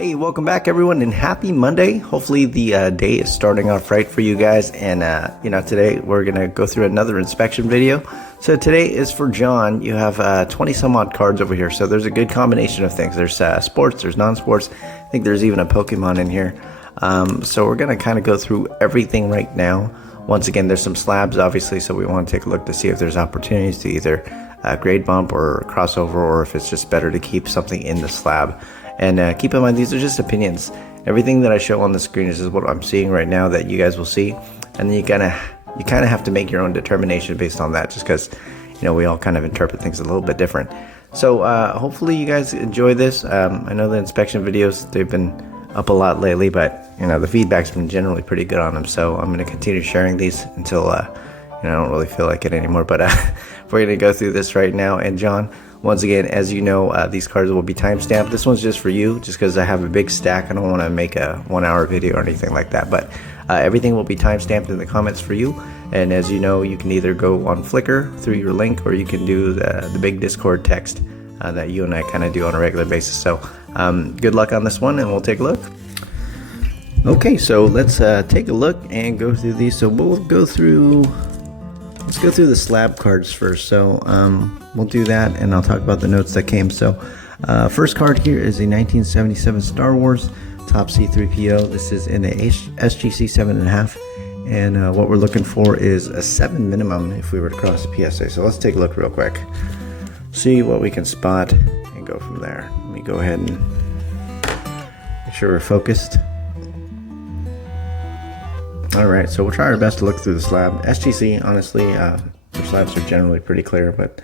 Hey, welcome back everyone and happy Monday. Hopefully the day is starting off right for you guys, and today we're gonna go through another inspection video. So today is for John. You have 20 some odd cards over here, so there's a good combination of things. There's sports, there's non-sports. I think there's even a Pokemon in here. So we're gonna kind of go through everything right now. Once again, there's some slabs obviously, so we want to take a look to see if there's opportunities to either grade bump or crossover, or if it's just better to keep something in the slab. And keep in mind, these are just opinions. Everything that I show on the screen is what I'm seeing right now that you guys will see. And then you kind of have to make your own determination based on that, just because, we all kind of interpret things a little bit different. So hopefully you guys enjoy this. I know the inspection videos, they've been up a lot lately, but the feedback's been generally pretty good on them. So I'm going to continue sharing these until I don't really feel like it anymore. But we're going to go through this right now. And John, once again, as you know, these cards will be timestamped. This one's just for you, just because I have a big stack. I don't want to make a 1 hour video or anything like that. But everything will be timestamped in the comments for you. And as you know, you can either go on Flickr through your link, or you can do the big Discord text that you and I kind of do on a regular basis. So good luck on this one, and we'll take a look. Okay, so let's take a look and go through these. So we'll go through... Let's go through the slab cards first. So we'll do that, and I'll talk about the notes that came. So first card here is a 1977 Star Wars Top C3PO. This is in a SGC 7.5, and what we're looking for is a 7 minimum if we were to cross the PSA. So let's take a look real quick, see what we can spot, and go from there. Let me go ahead and make sure we're focused. Alright, so we'll try our best to look through the slab. SGC, honestly, the slabs are generally pretty clear, but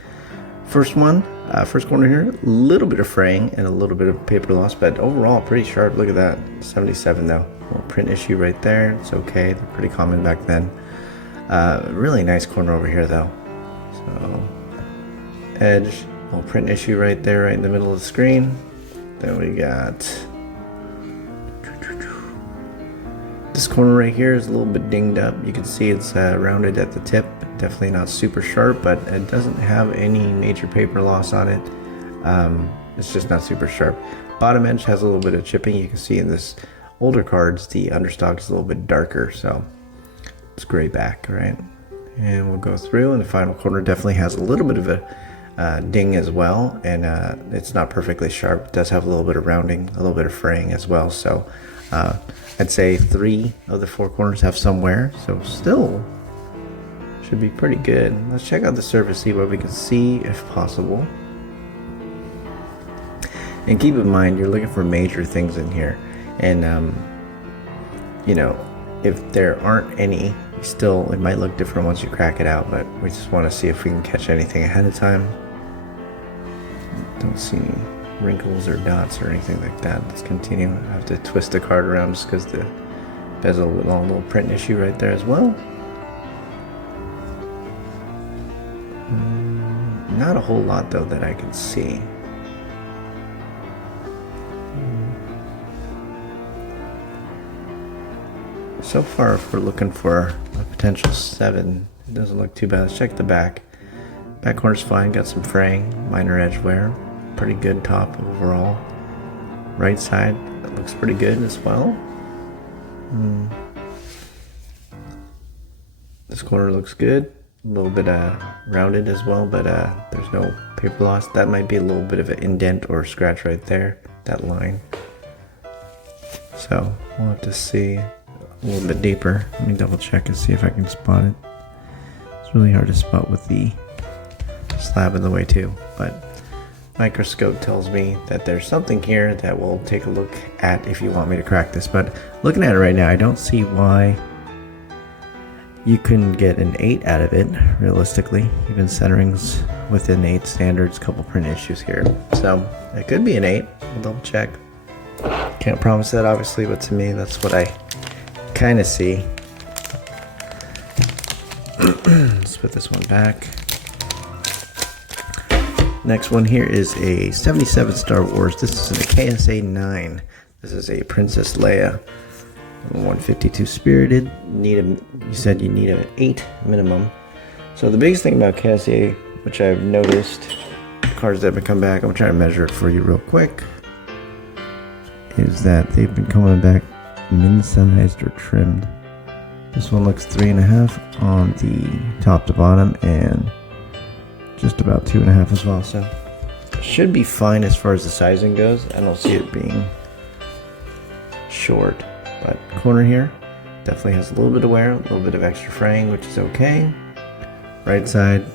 first corner here, a little bit of fraying and a little bit of paper loss, but overall pretty sharp. Look at that, 77 though. Little print issue right there, it's okay, they're pretty common back then. Really nice corner over here though. So, edge, little print issue right there, right in the middle of the screen. Then we got... this corner right here is a little bit dinged up. You can see it's rounded at the tip. Definitely not super sharp, but it doesn't have any major paper loss on it. It's just not super sharp. Bottom edge has a little bit of chipping. You can see in this older cards, the understock is a little bit darker, so it's gray back, right? And we'll go through, and the final corner definitely has a little bit of a ding as well, and it's not perfectly sharp. It does have a little bit of rounding, a little bit of fraying as well. So I'd say 3 of the 4 corners have some wear, so still should be pretty good. Let's check out the surface, see what we can see if possible. And keep in mind, you're looking for major things in here, and if there aren't any, still it might look different once you crack it out, but we just want to see if we can catch anything ahead of time. Don't see any wrinkles or dots or anything like that. Let's continue. I have to twist the card around just because the bezel with a little print issue right there as well. Not a whole lot though that I can see. So far, if we're looking for a potential 7, it doesn't look too bad. Let's check the back. Back corner's fine, got some fraying, minor edge wear. Pretty good top overall. Right side, that looks pretty good as well. This corner looks good. A little bit rounded as well, but there's no paper loss. That might be a little bit of an indent or scratch right there, that line. So we'll have to see a little bit deeper. Let me double check and see if I can spot it. It's really hard to spot with the slab in the way too, but microscope tells me that there's something here that we'll take a look at if you want me to crack this. But looking at it right now, I don't see why you couldn't get an 8 out of it realistically. Even centering's within 8 standards, couple print issues here, so it could be an 8. We'll double check. Can't promise that obviously, but to me that's what I kind of see. Let's put this one back. Next one here is a 77 Star Wars. This is in a KSA 9. This is a Princess Leia 152 Spirited. You said you need an 8 minimum. So the biggest thing about KSA, which I've noticed, cards that have come back, I'm trying to measure it for you real quick, is that they've been coming back min-sized or trimmed. This one looks 3.5 on the top to bottom and just about 2.5 as well, so should be fine as far as the sizing goes. I don't see it being short, but corner here definitely has a little bit of wear, a little bit of extra fraying, which is okay. Right side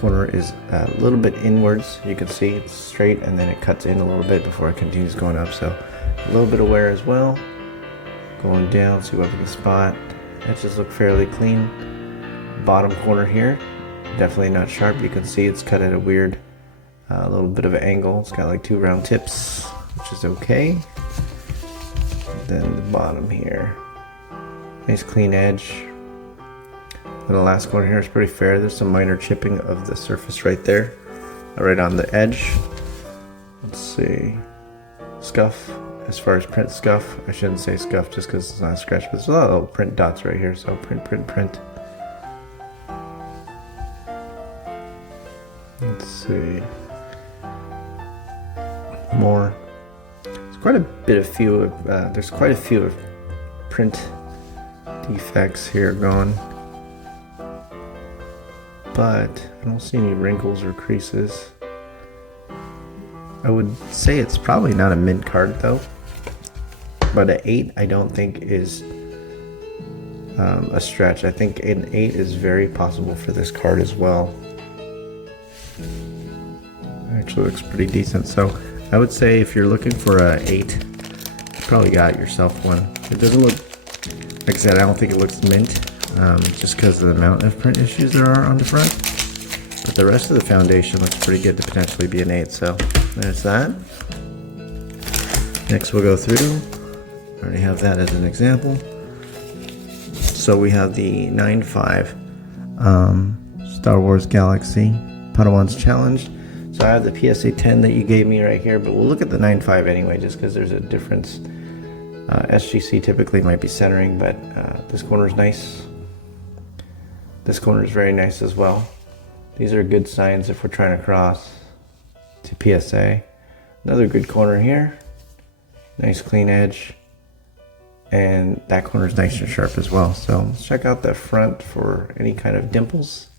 corner is a little bit inwards. You can see it's straight and then it cuts in a little bit before it continues going up, so a little bit of wear as well. Going down, see what we can spot. Edges look fairly clean. Bottom corner here, definitely not sharp. You can see it's cut at a weird little bit of an angle. It's got like 2 round tips, which is okay. Then the bottom here, nice clean edge. And the last corner here is pretty fair. There's some minor chipping of the surface right there, right on the edge. Let's see, scuff. As far as print scuff, I shouldn't say scuff just because it's not a scratch, but there's a lot of little print dots right here. So print. Let's see, more. There's quite a few of print defects here going, but I don't see any wrinkles or creases. I would say it's probably not a mint card though, but an 8 I don't think is a stretch. I think an 8 is very possible for this card as well. Actually looks pretty decent, so I would say if you're looking for a 8, you probably got yourself one. It doesn't look, like I said, I don't think it looks mint, just because of the amount of print issues there are on the front. But the rest of the foundation looks pretty good to potentially be an 8, so there's that. Next we'll go through, I already have that as an example. So we have the 9.5 Star Wars Galaxy Padawan's Challenge. So I have the PSA 10 that you gave me right here, but we'll look at the 9.5 anyway, just because there's a difference. SGC typically might be centering, but this corner is nice. This corner is very nice as well. These are good signs if we're trying to cross to PSA. Another good corner here. Nice clean edge. And that corner is nice and sharp as well. So let's check out the front for any kind of dimples.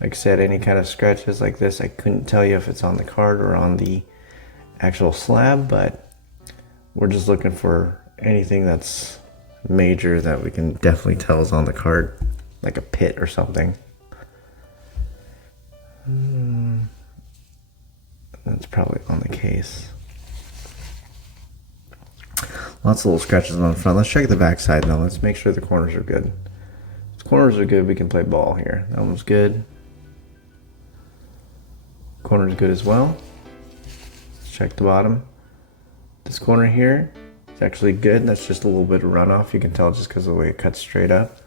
Like I said, any kind of scratches like this, I couldn't tell you if it's on the card or on the actual slab, but we're just looking for anything that's major that we can definitely tell is on the card, like a pit or something. That's probably on the case. Lots of little scratches on the front. Let's check the back side though. Let's make sure the corners are good. If the corners are good, we can play ball here. That one's good. Corner's good as well. Let's check the bottom. This corner here is actually good. That's just a little bit of runoff. You can tell just because of the way it cuts straight up.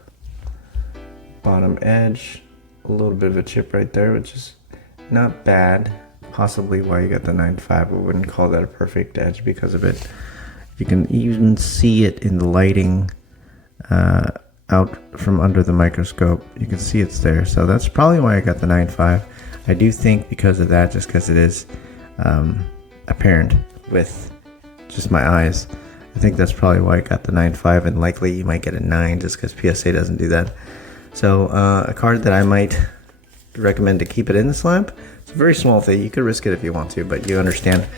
Bottom edge, a little bit of a chip right there, which is not bad. Possibly why you got the 9.5. I wouldn't call that a perfect edge because of it. You can even see it in the lighting out from under the microscope. You can see it's there. So that's probably why I got the 9.5. I do think because of that, just because it is apparent with just my eyes, I think that's probably why I got the 9.5, and likely you might get a 9 just because PSA doesn't do that. So a card that I might recommend to keep it in the slab. It's a very small thing. You could risk it if you want to, but you understand.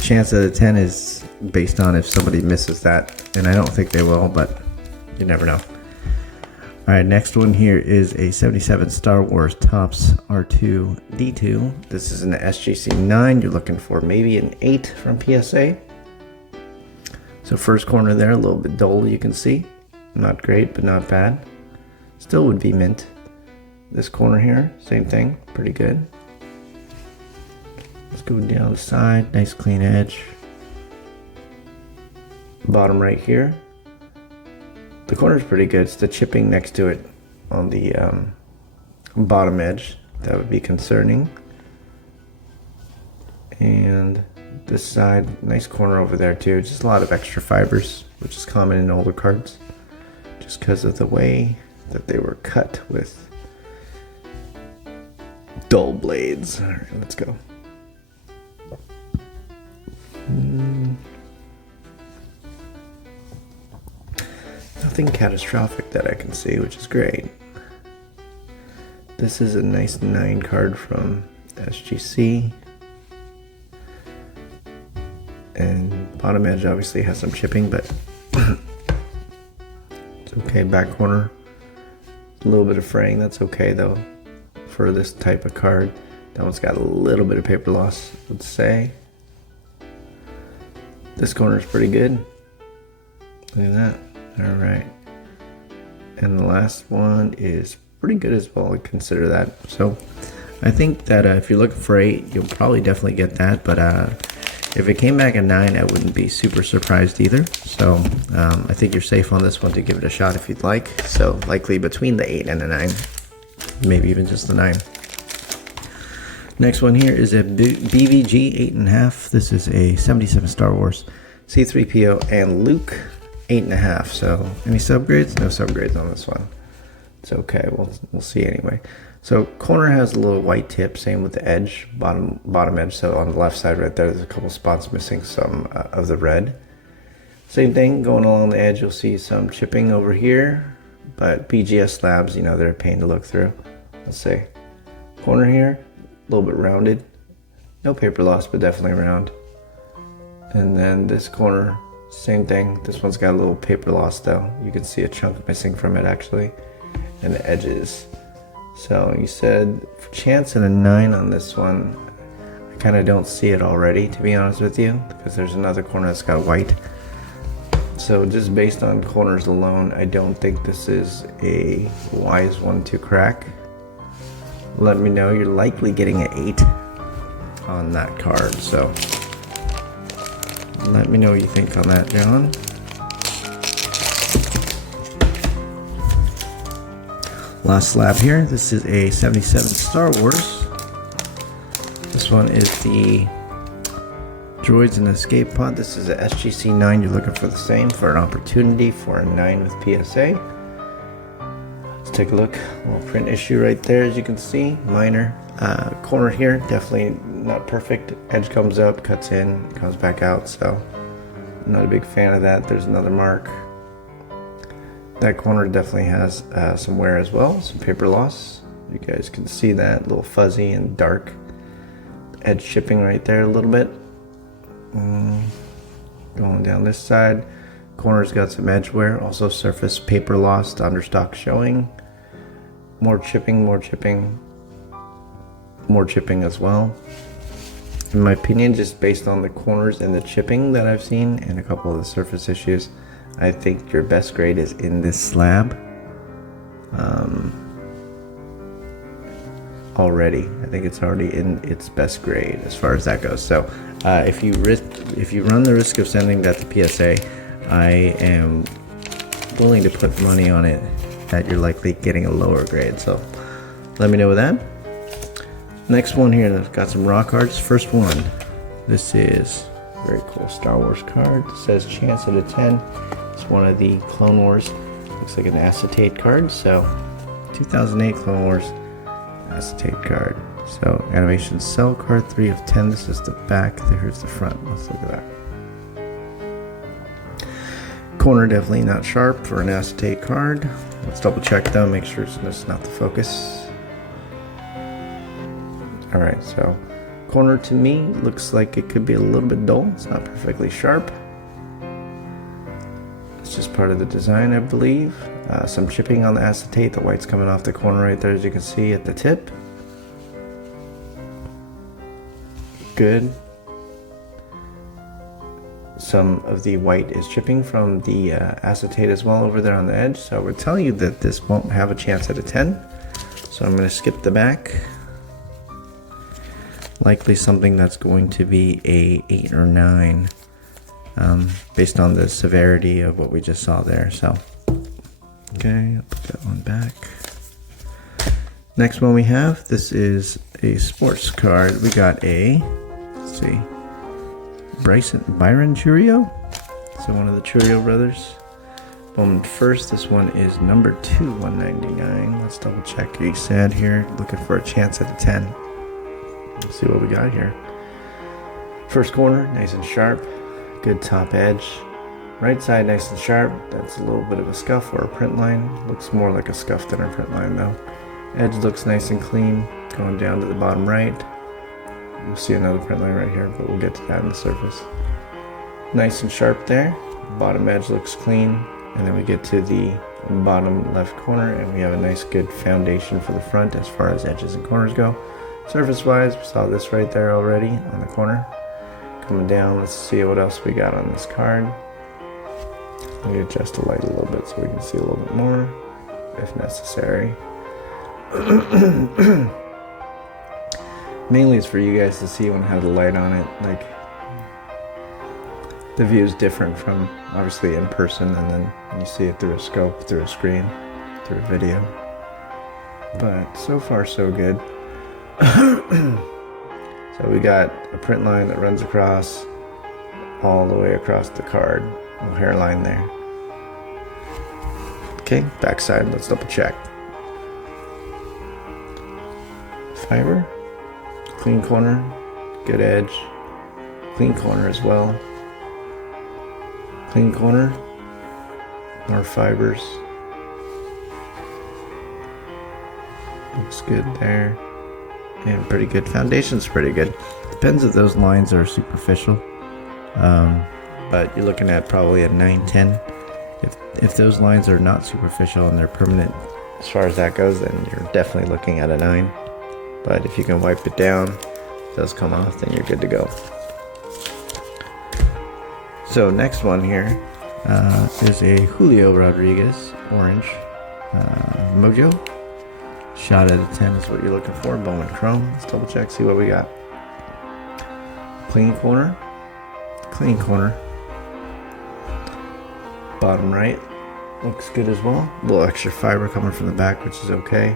Chance out of 10 is based on if somebody misses that, and I don't think they will, but you never know. Alright, next one here is a 77 Star Wars Topps R2-D2. This is an SGC 9. You're looking for maybe an 8 from PSA. So first corner there, a little bit dull, you can see. Not great, but not bad. Still would be mint. This corner here, same thing, pretty good. Let's go down the side, nice clean edge. Bottom right here. The corner is pretty good. It's the chipping next to it on the bottom edge that would be concerning. And this side, nice corner over there too. Just a lot of extra fibers, which is common in older cards, just because of the way that they were cut with dull blades. All right, let's go. nothing catastrophic that I can see, which is great. This is a nice 9 card from SGC. And bottom edge obviously has some chipping, but it's okay. Back corner, a little bit of fraying. That's okay though for this type of card. That one's got a little bit of paper loss, let's say. This corner is pretty good. Look at that. All right. And the last one is pretty good as well. I consider that. So I think that if you're looking for 8, you'll probably definitely get that. But if it came back at 9, I wouldn't be super surprised either. So I think you're safe on this one to give it a shot if you'd like. So likely between the 8 and the 9, maybe even just the 9. Next one here is a BVG 8.5. This is a 77 Star Wars, C-3PO, and Luke 8.5. So any subgrades? No subgrades on this one. It's okay. We'll see anyway. So corner has a little white tip. Same with the edge, bottom edge. So on the left side right there, there's a couple spots missing some of the red. Same thing going along the edge. You'll see some chipping over here, but BGS slabs, you know, they're a pain to look through. Let's see. Corner here, a little bit rounded. No paper loss, but definitely round. And then this corner, same thing. This one's got a little paper loss though. You can see a chunk missing from it actually. And the edges. So you said chance at a 9 on this one. I kind of don't see it already, to be honest with you, because there's another corner that's got white. So just based on corners alone, I don't think this is a wise one to crack. Let me know. You're likely getting an 8 on that card. So let me know what you think on that, John. Last slab here. This is a 77 Star Wars. This one is the Droids and Escape Pod. This is a SGC 9. You're looking for the same, for an opportunity for a 9 with PSA. Let's take a look. A little print issue right there, as you can see. Minor. Corner here, definitely not perfect. Edge comes up, cuts in, comes back out. So I'm not a big fan of that. There's another mark. That corner definitely has some wear as well, some paper loss. You guys can see that, a little fuzzy and dark. Edge chipping right there a little bit. Going down this side, corner's got some edge wear, also surface paper loss, understock showing. More chipping, more chipping, more chipping as well. In my opinion, just based on the corners and the chipping that I've seen and a couple of the surface issues, I think your best grade is in this slab already. I think it's already in its best grade as far as that goes. So if you run the risk of sending that to PSA, I am willing to put money on it that you're likely getting a lower grade. So let me know with that. Next one here, I've got some raw cards. First one, this is a very cool Star Wars card. It says chance at a 10. It's one of the Clone Wars. Looks like an acetate card. So 2008 Clone Wars acetate card. So animation cell card 3 of 10. This is the back. Here's the front. Let's look at that. Corner definitely not sharp for an acetate card. Let's double check though, make sure it's not the focus. Alright, so corner to me looks like it could be a little bit dull. It's not perfectly sharp. It's just part of the design, I believe. Some chipping on the acetate. The white's coming off the corner right there, as you can see at the tip. Good. Some of the white is chipping from the acetate as well over there on the edge. So I would tell you that this won't have a chance at a 10. So I'm going to skip the back. Likely something that's going to be a 8 or 9 based on the severity of what we just saw there. So okay, I'll put that one back. Next one we have, this is a sports card. We got a, let's see, Byron Churio. So one of the Churio brothers. Bowman first. This one is number 2, 199. Let's double check. He said here, looking for a chance at a 10. Let's see what we got here. First corner, nice and sharp. Good top edge. Right side nice and sharp. That's a little bit of a scuff or a print line. Looks more like a scuff than a print line though. Edge looks nice and clean. Going down to the bottom right. You'll see another print line right here, but we'll get to that in the surface. Nice and sharp there. Bottom edge looks clean. And then we get to the bottom left corner and we have a nice good foundation for the front as far as edges and corners go. Surface wise, we saw this right there already on the corner. Coming down, let's see what else we got on this card. Let me adjust the light a little bit so we can see a little bit more if necessary. Mainly it's for you guys to see when I have the light on it. Like, the view is different from obviously in person, and then you see it through a scope, through a screen, through a video. But so far so good. So we got a print line that runs across all the way across the card. A little hairline there. Okay, backside, let's double check. Fiber, clean corner, good edge, clean corner as well. Clean corner, more fibers. Looks good there. And pretty good. Foundation's pretty good. Depends if those lines are superficial. But you're looking at probably a 9-10. If those lines are not superficial and they're permanent as far as that goes, then you're definitely looking at a 9. But if you can wipe it down, it does come off, then you're good to go. So next one here is a Julio Rodriguez orange Mojo. Shot at a 10 is what you're looking for. Bowman Chrome. Let's double check, see what we got. Clean corner. Clean corner. Bottom right looks good as well. A little extra fiber coming from the back, which is okay.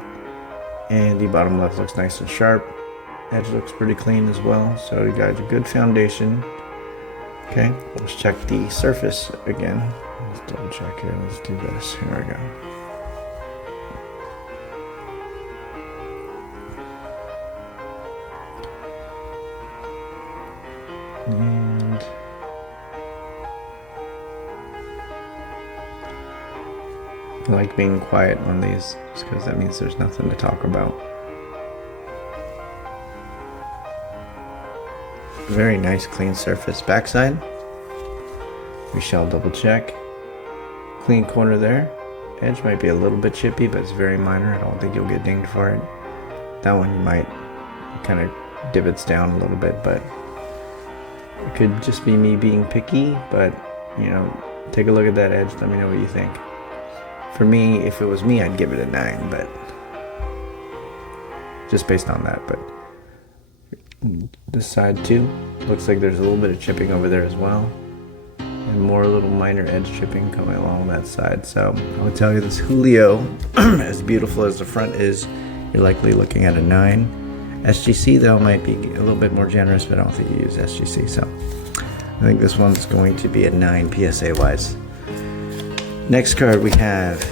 And the bottom left looks nice and sharp. Edge looks pretty clean as well. So you got a good foundation. Okay, let's check the surface again. Let's double check here. Let's do this. Here we go. And I like being quiet on these just because that means there's nothing to talk about. Very nice clean surface. Backside, we shall double check. Clean corner there. Edge might be a little bit chippy, but it's very minor. I don't think you'll get dinged for it. That one you might kind of divots down a little bit, but it could just be me being picky. But you know, take a look at that edge. Let me know what you think. For me, if it was me, I'd give it a 9, but just based on that. But this side too, looks like there's a little bit of chipping over there as well, and more little minor edge chipping coming along that side. So I would tell you this Julio, as beautiful as the front is, you're likely looking at a 9. SGC though might be a little bit more generous, but I don't think you use SGC, so I think this one's going to be a 9 PSA wise. Next card we have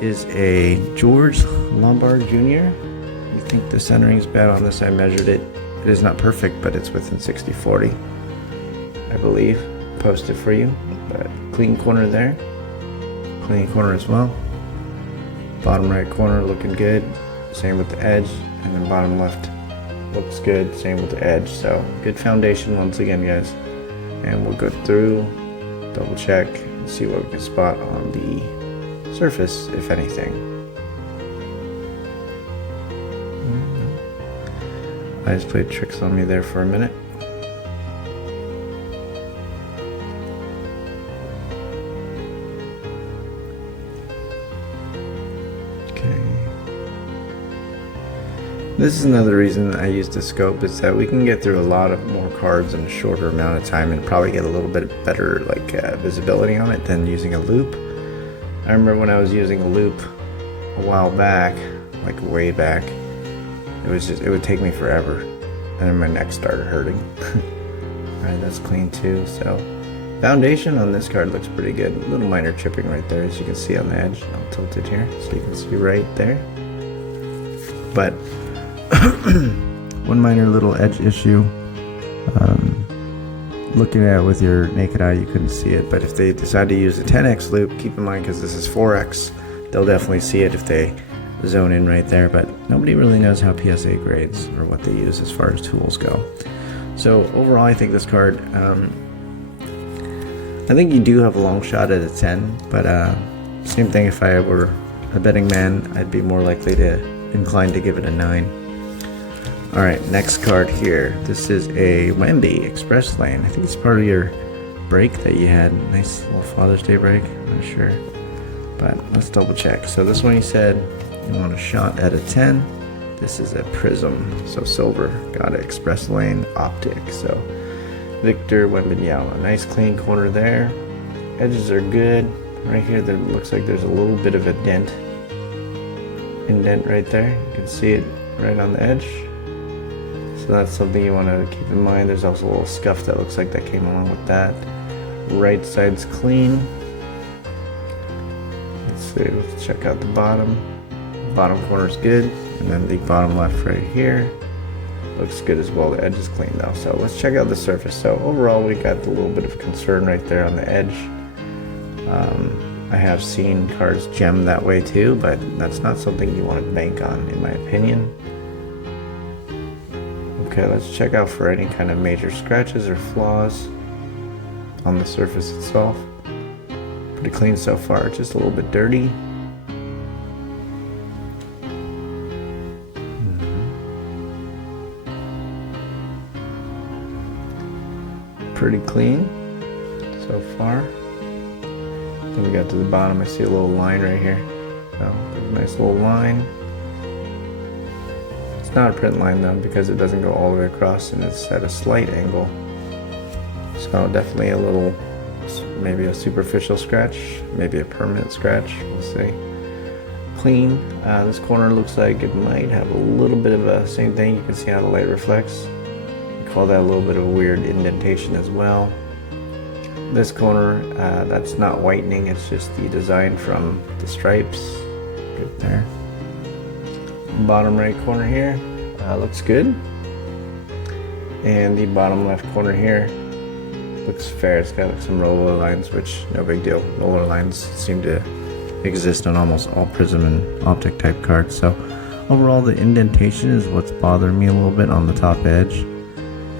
is a George Lombard Jr. You think the centering is bad on this? I measured it. It is not perfect, but it's within 60-40, I believe. Post it for you. But clean corner there. Clean corner as well. Bottom right corner looking good. Same with the edge. And then bottom left looks good. Same with the edge. So good foundation once again, guys. And we'll go through, double check, and see what we can spot on the surface, if anything. Eyes played tricks on me there for a minute. Okay. This is another reason I use the scope, is that we can get through a lot of more cards in a shorter amount of time and probably get a little bit better visibility on it than using a loop. I remember when I was using a loop a while back, like way back, it would take me forever, and then my neck started hurting. Alright, that's clean too. So foundation on this card looks pretty good. A little minor chipping right there, as you can see on the edge. I'll tilt it here so you can see right there. But one minor little edge issue. looking at it with your naked eye, you couldn't see it, but if they decide to use a 10x loop, keep in mind because this is 4x, they'll definitely see it if they zone in right there. But nobody really knows how PSA grades or what they use as far as tools go. So overall, I think this card, I think you do have a long shot at a 10, but same thing, if I were a betting man, I'd be more likely to inclined to give it a 9. Alright, next card here. This is a Wemby Express Lane. I think it's part of your break that you had. Nice little Father's Day break. I'm not sure. But let's double check. So this one you said you want a shot at a 10. This is a Prism. So silver. Got an Express Lane Optic. So Victor Wembanyama. Nice clean corner there. Edges are good. Right here there looks like there's a little bit of a indent right there. You can see it right on the edge. So that's something you want to keep in mind. There's also a little scuff that looks like that came along with that. Right side's clean. Let's see, let's check out the bottom. Bottom corner's good. And then the bottom left right here looks good as well. The edge is clean though. So let's check out the surface. So overall we got a little bit of concern right there on the edge. I have seen cards gem that way too, but that's not something you want to bank on in my opinion. Okay, let's check out for any kind of major scratches or flaws on the surface itself. Pretty clean so far, just a little bit dirty. Pretty clean so far. Then we got to the bottom, I see a little line right here. So, a nice little line. It's not a print line though, because it doesn't go all the way across and it's at a slight angle. So definitely a little, maybe a superficial scratch, maybe a permanent scratch, we'll see. Clean. This corner looks like it might have a little bit of a same thing. You can see how the light reflects. We call that a little bit of a weird indentation as well. This corner, that's not whitening, it's just the design from the stripes. Good there. Bottom right corner here looks good. And the bottom left corner here looks fair. It's got like some roller lines, which no big deal. Roller lines seem to exist on almost all Prism and Optic type cards. So overall the indentation is what's bothering me a little bit on the top edge.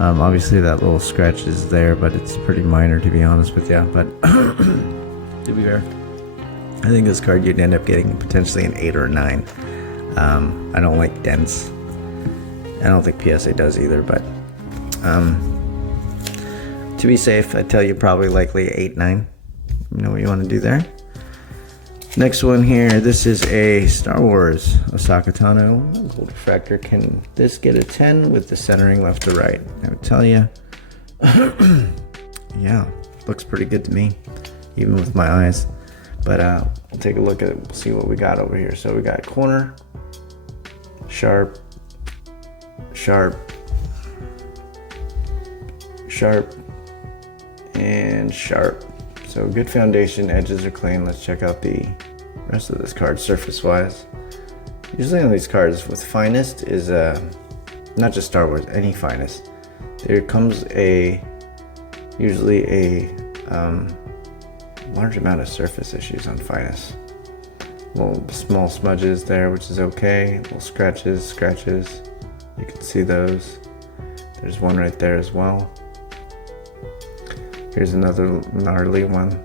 Obviously that little scratch is there, but it's pretty minor to be honest with you. But to be fair, I think this card you'd end up getting potentially an 8 or a 9. I don't like dents. I don't think PSA does either, but to be safe, I'd tell you probably likely 8, 9. You know what you want to do there. Next one here, this is a Star Wars Osaka Tano Gold Refractor. Can this get a 10 with the centering left to right? I would tell you, yeah, looks pretty good to me, even with my eyes. But we'll take a look at it, we'll see what we got over here. So we got corner, sharp, sharp, sharp, and sharp. So good foundation, edges are clean. Let's check out the rest of this card surface wise. Usually on these cards with finest is not just Star Wars, any finest. There comes usually a large amount of surface issues on finest. Little small smudges there, which is okay. Little scratches. You can see those. There's one right there as well. Here's another gnarly one.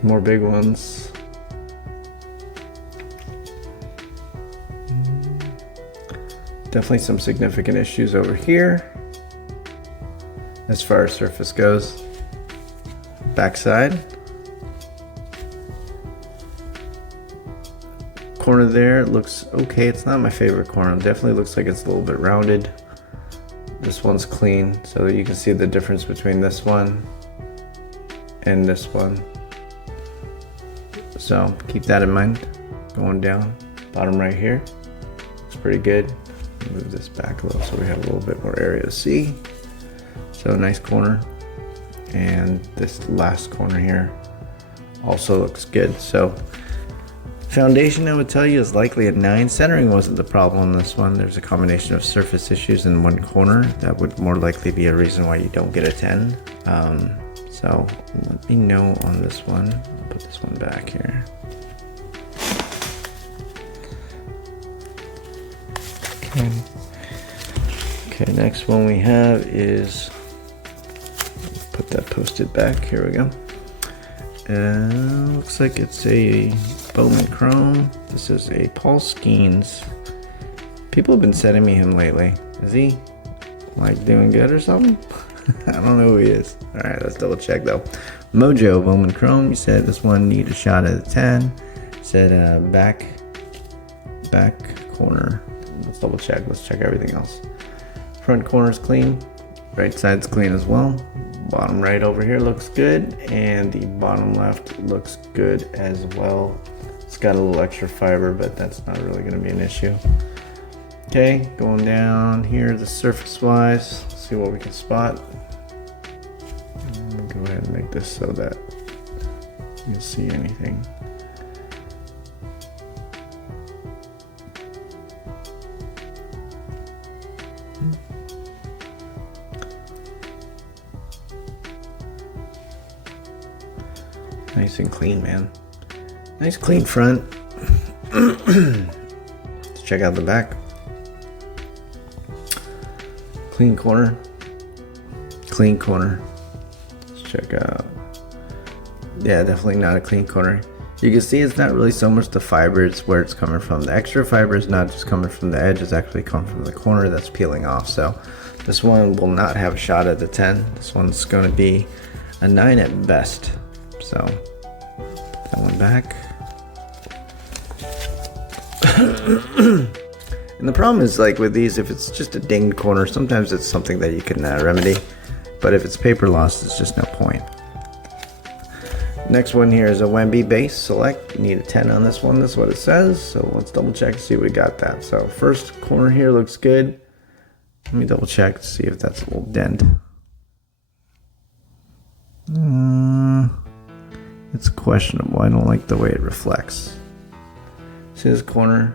More big ones. Definitely some significant issues over here as far as surface goes. Backside. Corner there looks okay. It's not my favorite corner. It definitely looks like it's a little bit rounded. This one's clean, so you can see the difference between this one and this one. So keep that in mind. Going down, bottom right here, looks pretty good. Move this back a little so we have a little bit more area to see. So nice corner, and this last corner here also looks good. So Foundation, I would tell you, is likely a 9. Centering wasn't the problem on this one. There's a combination of surface issues in one corner that would more likely be a reason why you don't get a 10. So let me know on this one. I'll put this one back here. Okay, next one we have is, put that posted back, here we go. Looks like it's a Bowman Chrome. This is a Paul Skeens. People have been sending me him lately. Is he like doing good or something? I don't know who he is. Alright, let's double check though. Mojo Bowman Chrome, you said this one need a shot at a 10. Said back corner. Let's double check. Let's check everything else. Front corner's clean. Right side's clean as well. Bottom right over here looks good, and the bottom left looks good as well. It's got a little extra fiber, but that's not really going to be an issue. Okay, going down here, the surface wise, see what we can spot. Go ahead and make this so that you'll see anything. Nice and clean, man. Nice clean front. Let's check out the back. Clean corner. Clean corner. Let's check out. Yeah, definitely not a clean corner. You can see it's not really so much the fiber, it's where it's coming from. The extra fiber is not just coming from the edge, it's actually coming from the corner that's peeling off. So this one will not have a shot at the 10. This one's going to be a 9 at best. So that one back. And the problem is, like with these, if it's just a dinged corner, sometimes it's something that you can remedy. But if it's paper loss, it's just no point. Next one here is a Wemby base select. You need a 10 on this one. That's what it says. So let's double check and see if we got that. So first corner here looks good. Let me double check to see if that's a little dent. It's questionable. I don't like the way it reflects. See this corner?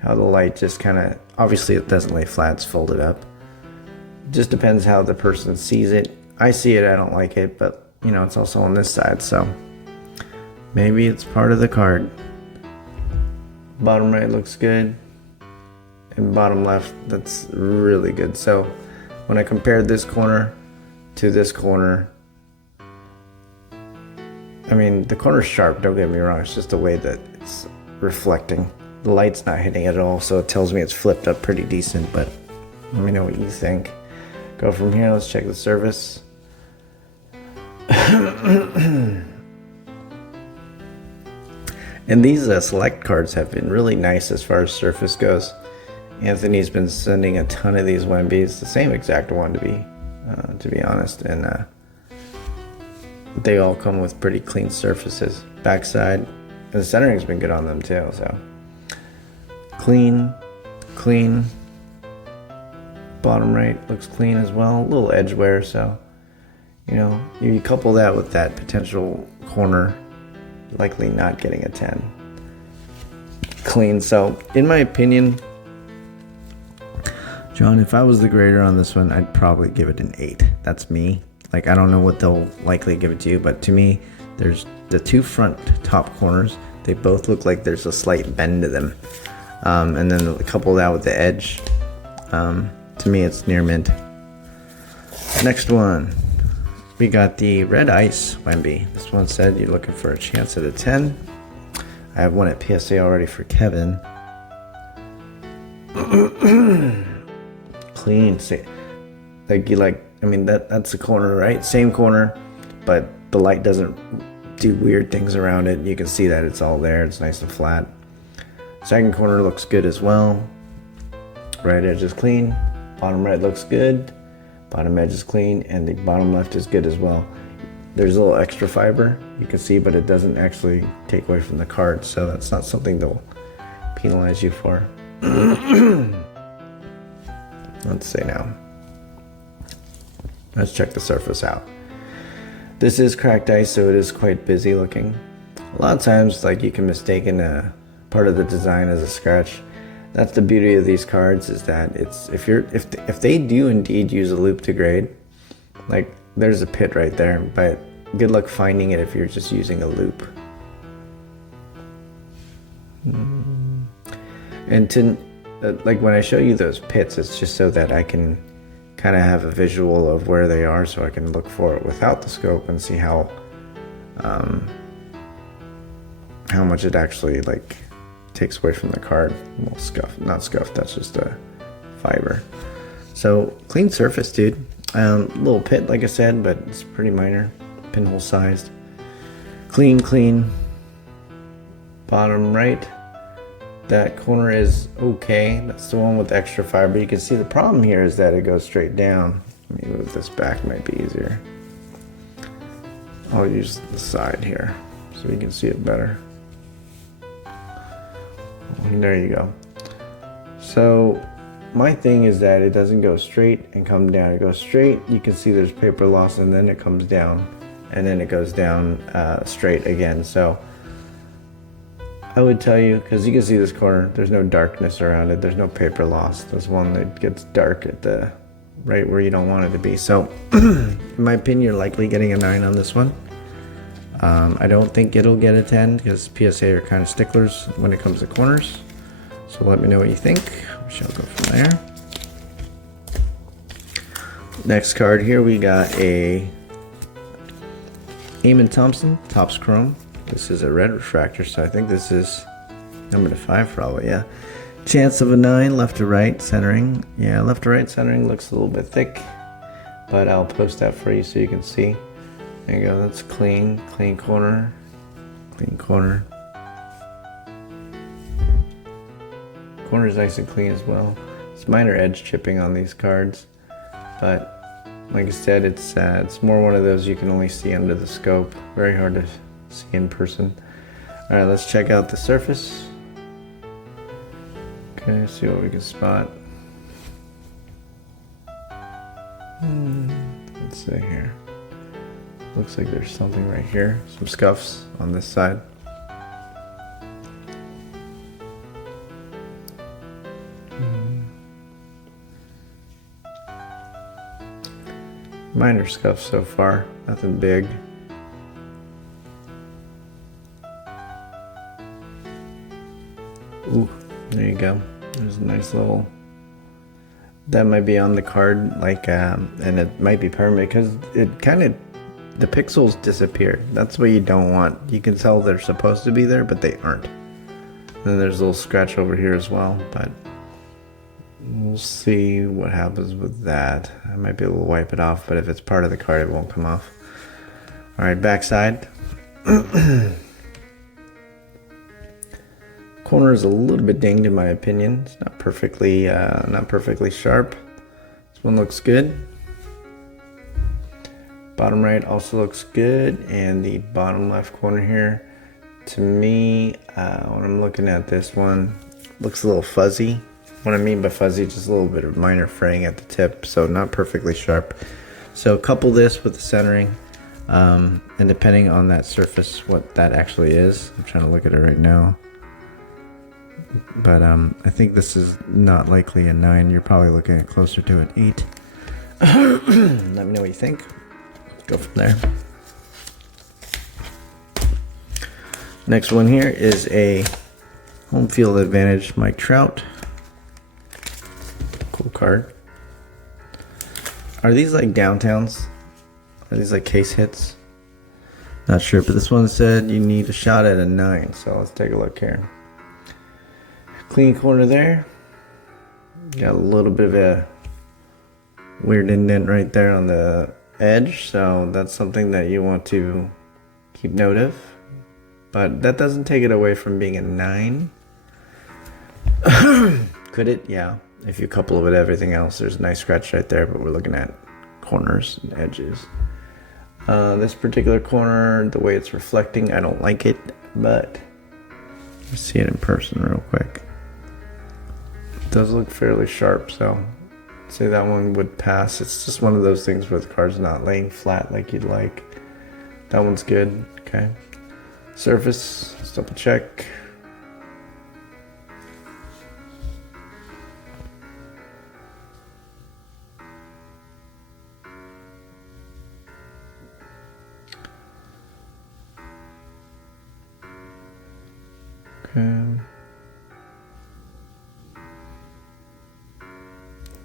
How the light just kind of, obviously it doesn't lay flat, it's folded up. Just depends how the person sees it. I see it, I don't like it, but you know, it's also on this side, so maybe it's part of the card. Bottom right looks good, and bottom left, that's really good. So when I compared this corner to this corner, I mean, the corner's sharp, don't get me wrong, it's just the way that it's reflecting. The light's not hitting it at all, so it tells me it's flipped up pretty decent, but let me know what you think. Go from here, let's check the surface. And these select cards have been really nice as far as surface goes. Anthony's been sending a ton of these Wembys, the same exact one to be honest, and they all come with pretty clean surfaces. Backside, and the centering's been good on them too, so clean. Bottom right looks clean as well. A little edge wear, so you know, you couple that with that potential corner, likely not getting a 10. Clean. So in my opinion, John, if I was the grader on this one, I'd probably give it an 8. That's me. Like, I don't know what they'll likely give it to you, but to me, there's the two front top corners. They both look like there's a slight bend to them. And then couple that with the edge. To me, it's near mint. Next one, we got the Red Ice Wemby. This one said you're looking for a chance at a 10. I have one at PSA already for Kevin. Clean. I mean, that's the corner, right? Same corner, but the light doesn't do weird things around it. You can see that it's all there. It's nice and flat. Second corner looks good as well. Right edge is clean. Bottom right looks good. Bottom edge is clean, and the bottom left is good as well. There's a little extra fiber you can see, but it doesn't actually take away from the card, so that's not something they'll penalize you for. Let's see now. Let's check the surface out. This is cracked ice, so it is quite busy looking. A lot of times, like, you can mistake a part of the design as a scratch. That's the beauty of these cards, is that if they do indeed use a loop to grade, like there's a pit right there, but good luck finding it if you're just using a loop. And to like when I show you those pits, it's just so that I can kind of have a visual of where they are, so I can look for it without the scope and see how much it actually like takes away from the card. Well, not scuffed, that's just a fiber. So clean surface, dude. Little pit, like I said, but it's pretty minor, pinhole sized. Clean. Bottom right, that corner is okay. That's the one with the extra fiber. You can see the problem here is that it goes straight down. Let me move this back, might be easier. I'll use the side here so you can see it better. And there you go. So my thing is that it doesn't go straight and come down. It goes straight, you can see there's paper loss, and then it comes down, and then it goes down straight again. So I would tell you, because you can see this corner, there's no darkness around it, there's no paper loss. There's one that gets dark at the right where you don't want it to be. So in my opinion, you're likely getting a 9 on this one. I don't think it'll get a 10 because PSA are kind of sticklers when it comes to corners. So let me know what you think. We shall go from there. Next card here, we got a Eamon Thompson Topps Chrome. This is a red refractor, so I think this is number to 5 probably, yeah. Chance of a 9, left to right centering. Yeah, left to right centering looks a little bit thick, but I'll post that for you so you can see. There you go, that's clean corner, clean corner. Corner is nice and clean as well. It's minor edge chipping on these cards, but like I said, it's more one of those you can only see under the scope. Very hard to see in person. All right, let's check out the surface. Okay, see what we can spot. Let's see here. Looks like there's something right here. Some scuffs on this side. Minor scuffs so far, nothing big. Ooh, there you go. There's a nice little, that might be on the card, like, and it might be permanent because it kind of, the pixels disappeared. That's what you don't want. You can tell they're supposed to be there, but they aren't. And then there's a little scratch over here as well, but we'll see what happens with that. I might be able to wipe it off, but if it's part of the card, it won't come off. All right, backside. Corner is a little bit dinged in my opinion. It's not perfectly sharp. This one looks good. Bottom right also looks good, and the bottom left corner here, to me, when I'm looking at this one, looks a little fuzzy. What I mean by fuzzy, just a little bit of minor fraying at the tip, so not perfectly sharp. So couple this with the centering, and depending on that surface, what that actually is. I'm trying to look at it right now. But I think this is not likely a 9. You're probably looking at closer to an 8. Let me know what you think. Go from there. Next one here is a home field advantage Mike Trout. Cool card. Are these like downtowns? Are these like case hits? Not sure, but this one said you need a shot at a 9, so let's take a look here. Clean corner there. Got a little bit of a weird indent right there on the edge, so that's something that you want to keep note of. But that doesn't take it away from being a 9. Could it? Yeah. If you couple it with everything else, there's a nice scratch right there, but we're looking at corners and edges. This particular corner, the way it's reflecting, I don't like it, but let's see it in person real quick. It does look fairly sharp, so I'd say that one would pass. It's just one of those things where the card's not laying flat like you'd like. That one's good. Okay. Surface, let's double check. Okay.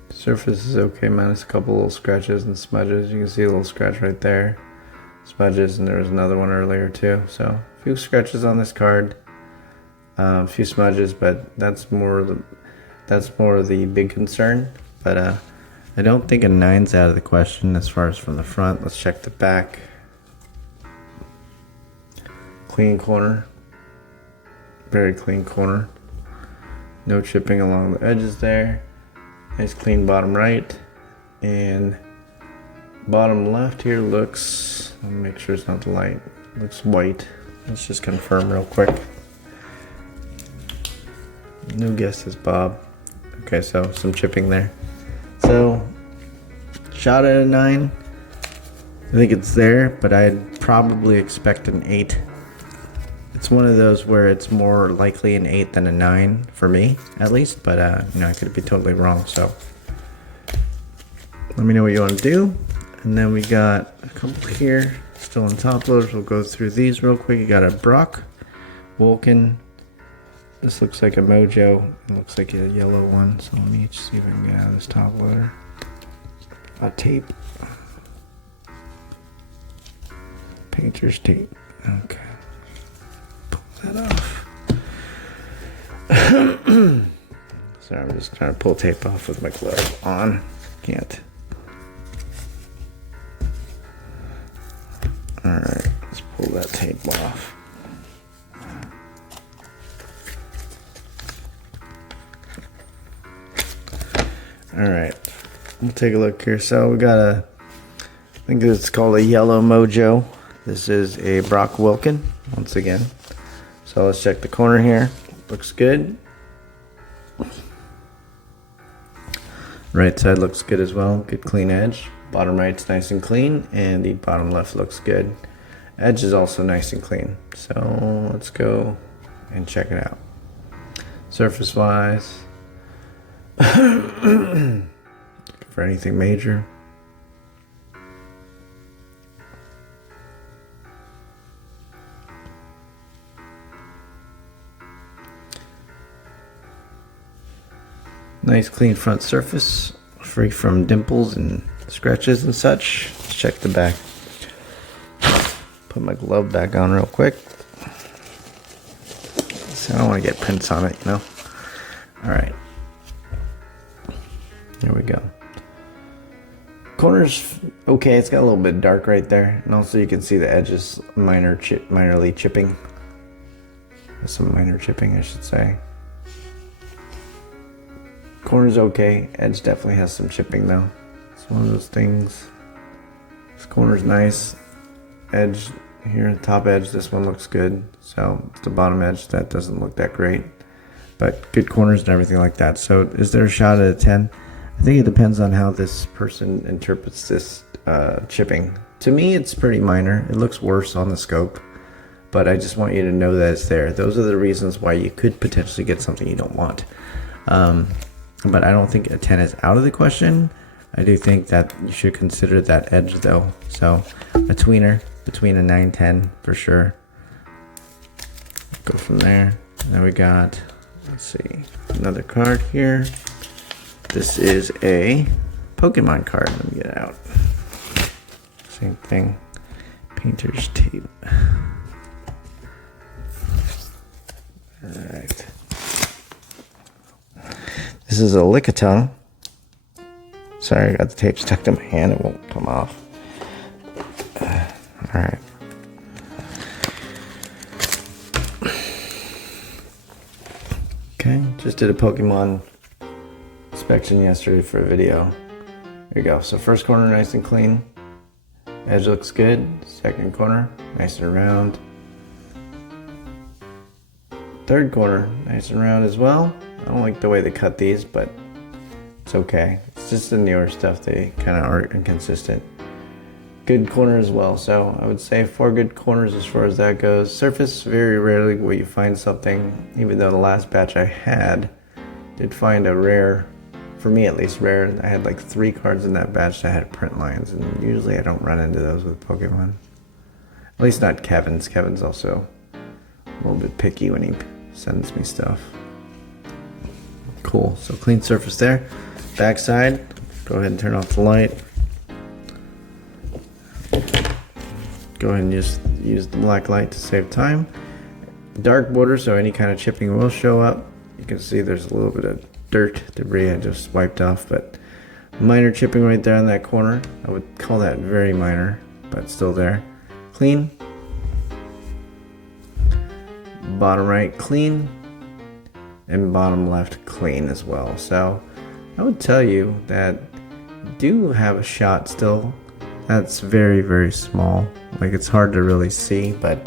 Surface is okay, minus a couple little scratches and smudges. You can see a little scratch right there. Smudges, and there was another one earlier too. So a few scratches on this card, a few smudges, but that's more of the big concern. But I don't think a 9's out of the question as far as from the front. Let's check the back. Clean corner, very clean corner. No chipping along the edges there. Nice clean bottom right, and bottom left here looks, let me make sure it's not the light, looks white. Let's just confirm real quick. No guesses, Bob. Okay, so some chipping there. So, shot at a 9. I think it's there, but I'd probably expect an 8. It's one of those where it's more likely an 8 than a 9 for me, at least. But you know, I could be totally wrong. So let me know what you want to do. And then we got a couple here still on top loaders. We'll go through these real quick. You got a Brock, Vulcan. This looks like a Mojo. It looks like a yellow one. So let me see if I can get out of this top loader. A tape. Painter's tape. Okay. That off. Sorry, I'm just trying to pull tape off with my glove on. Can't. Alright, let's pull that tape off. Alright, we'll take a look here. So we got I think it's called a yellow Mojo. This is a Brock Wilkin, once again. So let's check the corner here. Looks good. Right side looks good as well. Good clean edge. Bottom right's nice and clean, and the bottom left looks good. Edge is also nice and clean. So let's go and check it out. Surface wise, looking for anything major. Nice clean front surface, free from dimples and scratches and such. Let's check the back. Put my glove back on real quick. So I don't want to get prints on it, you know. Alright. Here we go. Corner's okay, it's got a little bit dark right there. And also you can see the edges minorly chipping. Some minor chipping, I should say. Corner's okay. Edge definitely has some chipping though. It's one of those things. This corner's nice. Edge here, top edge, this one looks good. So it's the bottom edge that doesn't look that great. But good corners and everything like that. So is there a shot at a 10? I think it depends on how this person interprets this chipping. To me, it's pretty minor. It looks worse on the scope. But I just want you to know that it's there. Those are the reasons why you could potentially get something you don't want. But I don't think a 10 is out of the question. I do think that you should consider that edge though. So a tweener between a 9-10 for sure. Go from there. Then we got, let's see, another card here. This is a Pokemon card. Let me get it out. Same thing. Painter's tape. Alright. This is a Lickitung. Sorry, I got the tape stuck to my hand. It won't come off. Alright. Okay, just did a Pokemon inspection yesterday for a video. There you go. So first corner nice and clean. Edge looks good. Second corner nice and round. Third corner nice and round as well. I don't like the way they cut these, but it's okay. It's just the newer stuff, they kind of are inconsistent. Good corner as well, so I would say 4 good corners as far as that goes. Surface, very rarely will you find something, even though the last batch I had did find a rare, for me at least rare. I had like 3 cards in that batch that had print lines, and usually I don't run into those with Pokemon. At least not Kevin's. Kevin's also a little bit picky when he sends me stuff. Cool, so clean surface there. Backside, go ahead and turn off the light. Go ahead and just use the black light to save time. Dark border, so any kind of chipping will show up. You can see there's a little bit of dirt, debris I just wiped off, but minor chipping right there in that corner. I would call that very minor, but still there. Clean. Bottom right, clean. And bottom left, clean as well. So I would tell you that do have a shot still. That's very, very small. Like, it's hard to really see, but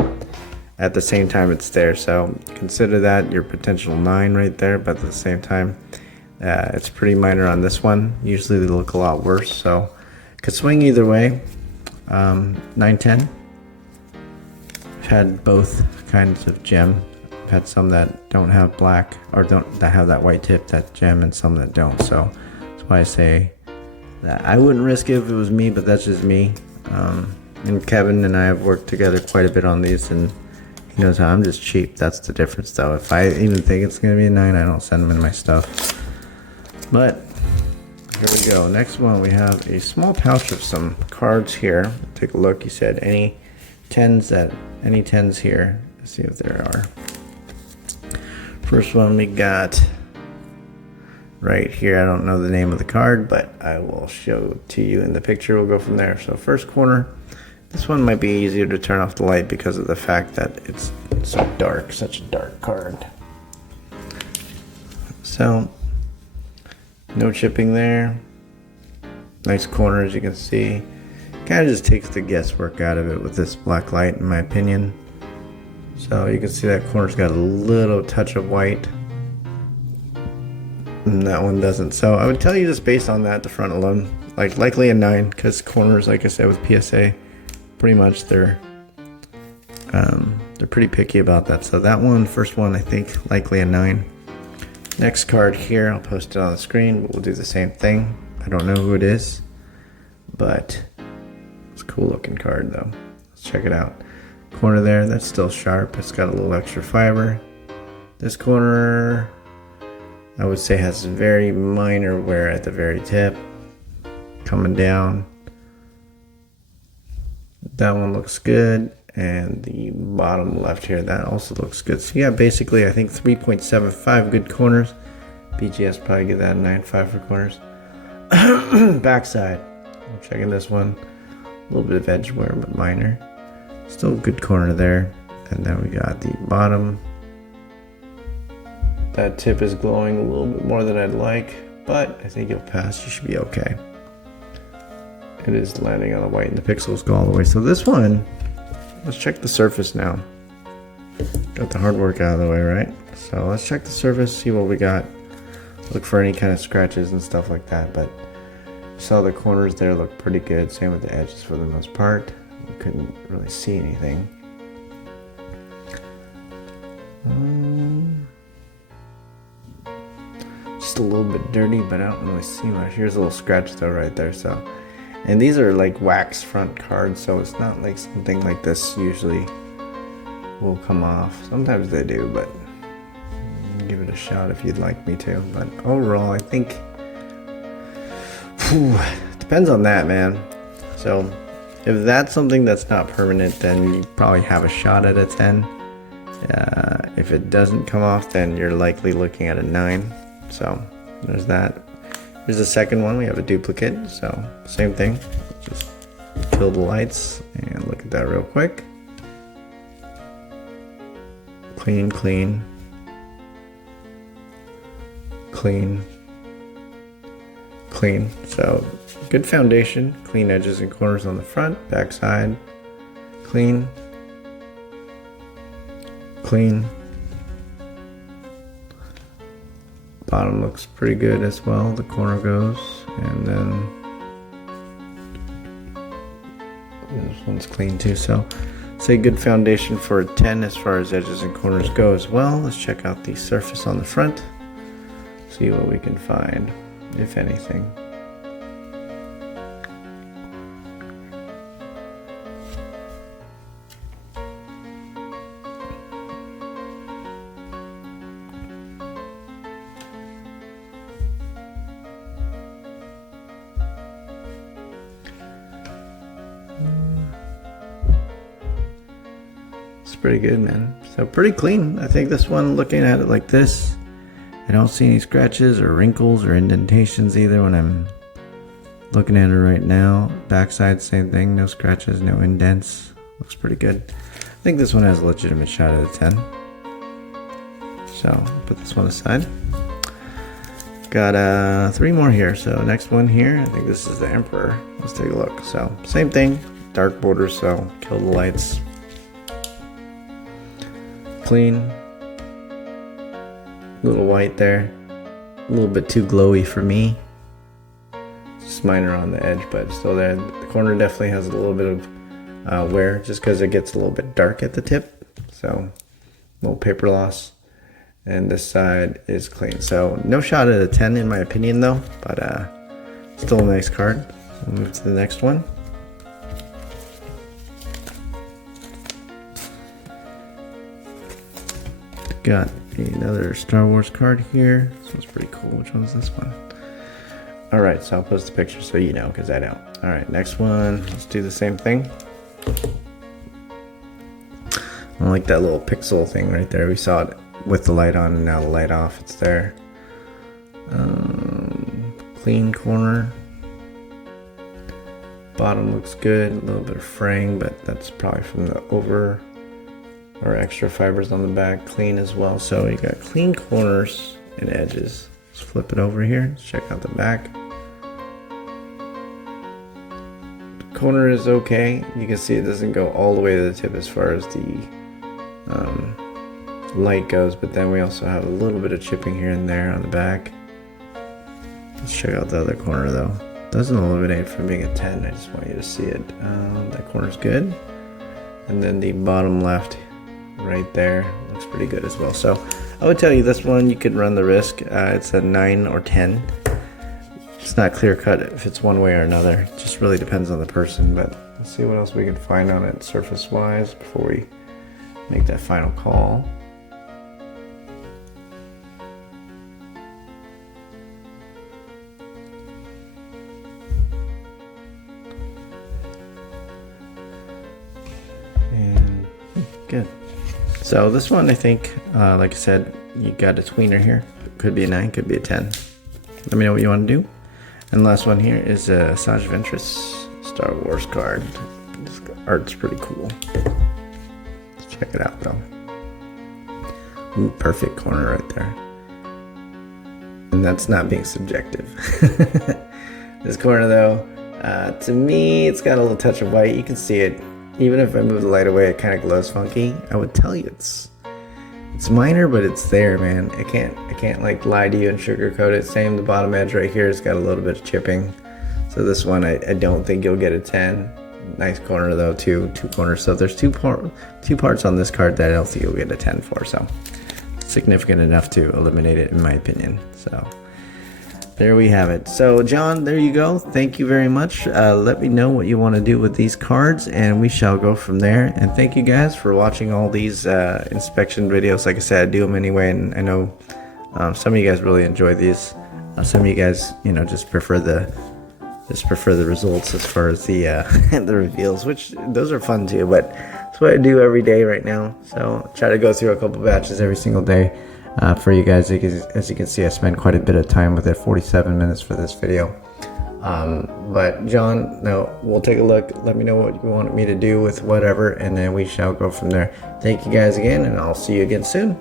at the same time it's there. So consider that your potential 9 right there, but at the same time it's pretty minor on this one. Usually they look a lot worse, so could swing either way. 9-10. I've had both kinds of gem. I've had some that don't have black, or that have that white tip, that gem, and some that don't. So that's why I say that I wouldn't risk it if it was me, but that's just me. And Kevin and I have worked together quite a bit on these, and he knows how I'm just cheap. That's the difference, though. If I even think it's gonna be a 9, I don't send them in my stuff. But here we go. Next one, we have a small pouch of some cards here. Take a look. He said any 10s here. Let's see if there are. First one we got right here. I don't know the name of the card, but I will show it to you in the picture. We'll go from there. So first corner, this one might be easier to turn off the light because of the fact that it's so dark, such a dark card. So no chipping there. Nice corner, as you can see. Kind of just takes the guesswork out of it with this black light, in my opinion. So you can see that corner's got a little touch of white, and that one doesn't. So I would tell you, just based on that, the front alone, like likely a 9, because corners, like I said with PSA, pretty much they're pretty picky about that. So that one, first one, I think likely a 9. Next card here, I'll post it on the screen, but we'll do the same thing. I don't know who it is, but it's a cool looking card though. Let's check it out. Corner there, that's still sharp. It's got a little extra fiber. This corner, I would say, has very minor wear at the very tip. Coming down. That one looks good. And the bottom left here, that also looks good. So yeah, basically I think 3.75 good corners. BGS probably get that a 9.5 for corners. Backside, I'm checking this one. A little bit of edge wear, but minor. Still a good corner there. And then we got the bottom. That tip is glowing a little bit more than I'd like, but I think you'll pass. You should be okay. It is landing on the white, and the pixels go all the way. So this one, let's check the surface now. Got the hard work out of the way, right? So let's check the surface, see what we got. Look for any kind of scratches and stuff like that, but saw the corners there look pretty good. Same with the edges for the most part. We couldn't really see anything. Just a little bit dirty, but I don't really see much. Here's a little scratch though right there. So, and these are like wax front cards, so it's not like something like this usually will come off. Sometimes they do, but give it a shot if you'd like me to. But overall, I think depends on that, man. So if that's something that's not permanent, then you probably have a shot at a 10. If it doesn't come off, then you're likely looking at a 9. So there's that. Here's the second one. We have a duplicate, so same thing. Just kill the lights and look at that real quick. Clean, clean, clean, clean. So good foundation, clean edges and corners on the front, back side, clean, clean. Bottom looks pretty good as well, the corner goes, and then this one's clean too. So say good foundation for a 10 as far as edges and corners go as well. Let's check out the surface on the front, see what we can find, if anything. pretty good, man. So pretty clean. I think this one, looking at it like this, I don't see any scratches or wrinkles or indentations either when I'm looking at it right now. Backside, same thing. No scratches, no indents. Looks pretty good. I think this one has a legitimate shot at a 10. So put this one aside. Got 3 more here. So next one here, I think this is the Emperor. Let's take a look. So same thing, dark border, so kill the lights. Clean. Little white there. A little bit too glowy for me. Just minor on the edge, but still there. The corner definitely has a little bit of wear, just because it gets a little bit dark at the tip. So, a little paper loss. And this side is clean. So, no shot at a 10 in my opinion though, but still a nice card. We'll move to the next one. Got another Star Wars card here. This one's pretty cool. Which one's this one? Alright, so I'll post the picture so you know, because I don't. Alright, next one. Let's do the same thing. I like that little pixel thing right there. We saw it with the light on and now the light off. It's there. Clean corner. Bottom looks good. A little bit of fraying, but that's probably from the over or extra fibers on the back. Clean as well. So you got clean corners and edges. Let's flip it over here. Let's check out the back. The corner is okay. You can see it doesn't go all the way to the tip as far as the light goes, but then we also have a little bit of chipping here and there on the back. Let's check out the other corner though. Doesn't eliminate from being a 10. I just want you to see it. That corner's good. And then the bottom left right there looks pretty good as well. So I would tell you this one you could run the risk. It's a 9 or 10. It's not clear cut if it's one way or another. It just really depends on the person, but let's see what else we can find on it surface wise before we make that final call. And good. So this one, I think, like I said, you got a tweener here. Could be a 9, could be a 10. Let me know what you want to do. And the last one here is a Sage Ventress Star Wars card. This art's pretty cool. Let's check it out though. Ooh, perfect corner right there. And that's not being subjective. This corner though, to me, it's got a little touch of white. You can see it. Even if I move the light away, it kind of glows funky. I would tell you it's minor, but it's there, man. I can't like lie to you and sugarcoat it. Same, the bottom edge right here has got a little bit of chipping. So this one, I don't think you'll get a 10. Nice corner though, two corners. So there's two parts on this card that I don't think you'll get a 10 for. So significant enough to eliminate it in my opinion. So there we have it. So John, there you go. Thank you very much. Let me know what you want to do with these cards and we shall go from there. And thank you guys for watching all these inspection videos. Like I said, I do them anyway, and I know some of you guys really enjoy these. Some of you guys, you know, just prefer the results as far as the the reveals, which those are fun too, but that's what I do every day right now. So I try to go through a couple batches every single day. For you guys, as you can see, I spent quite a bit of time with it, 47 minutes for this video. But John, no, we'll take a look. Let me know what you want me to do with whatever, and then we shall go from there. Thank you guys again, and I'll see you again soon.